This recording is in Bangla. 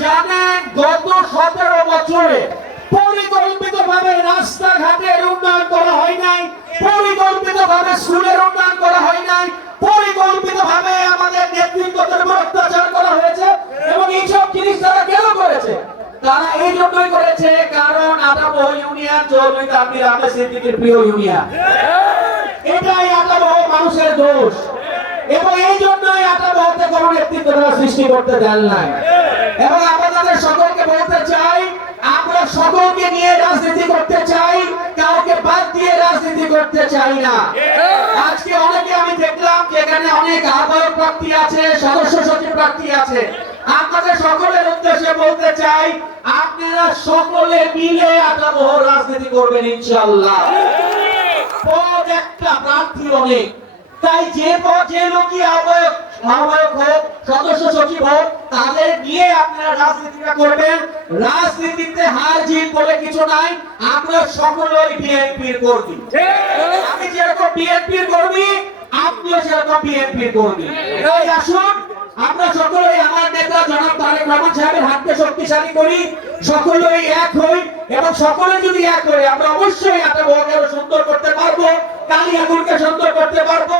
জানেন গত 17 বছরে পরিকল্পিতভাবে রাস্তাঘাটের উন্নয়ন করা হয় নাই, পরিকল্পিতভাবে স্কুলের উন্নয়ন করা হয় নাই, পরিকল্পিতভাবে আমাদের নেতৃত্বের উপর অত্যাচার করা হয়েছে। এবং এইসব জিনিস তারা কেন করেছে? তারা এই জন্যই করেছে কারণ আটাবহ ইউনিয়ন চৌধুরী তানভীর আহমেদ সিদ্দিকীর প্রিয় ইউনিয়ন। এটাই আটাবহ মানুষের দোষ। এবং এই জন্যই আটাবহতে কোনো নেতৃত্ব তারা সৃষ্টি করতে দেন নাই। এবং আপনাদের সকলকে বলতে চাই, আমরা সকলকে নিয়ে রাজনীতি করতে চাই, কাউকে বাদ দিয়ে রাজনীতি করতে চাই না। আজকে অনেকে আমি দেখলাম যে এখানে অনেক আহ্বায়ক প্রার্থী আছে, সদস্য সচিব প্রার্থী আছে। আপনাদের সকলের উদ্দেশ্যে বলতে চাই, আপনারা সকলে মিলে আটাবহ রাজনীতি করবেন ইনশাআল্লাহ। পদ একটা, প্রার্থী অনেক। তাই যে লোকই আহ্বায়ক হোক, সদস্য সচিব হোক, তাদের নিয়ে আপনারা রাজনীতিটা করবেন। রাজনীতিতে হার জিত বলে কিছু নাই। আমরা সকলেই বিএনপির কর্মী। আমি যেরকম বিএনপির কর্মী, আপনিও সেরকম বিএনপির কর্মী। তাই আসুন আমরা সকলেই আমার নেতা জনাব তারেক রহমান সাহেবের হাতকে শক্তিশালী করি, সকলেই এক হই। এবং সকলে যদি এক হই, আমরা অবশ্যই আটাবহকে সুন্দর করতে পারবো, কালিয়াকুরকে সুন্দর করতে পারবো।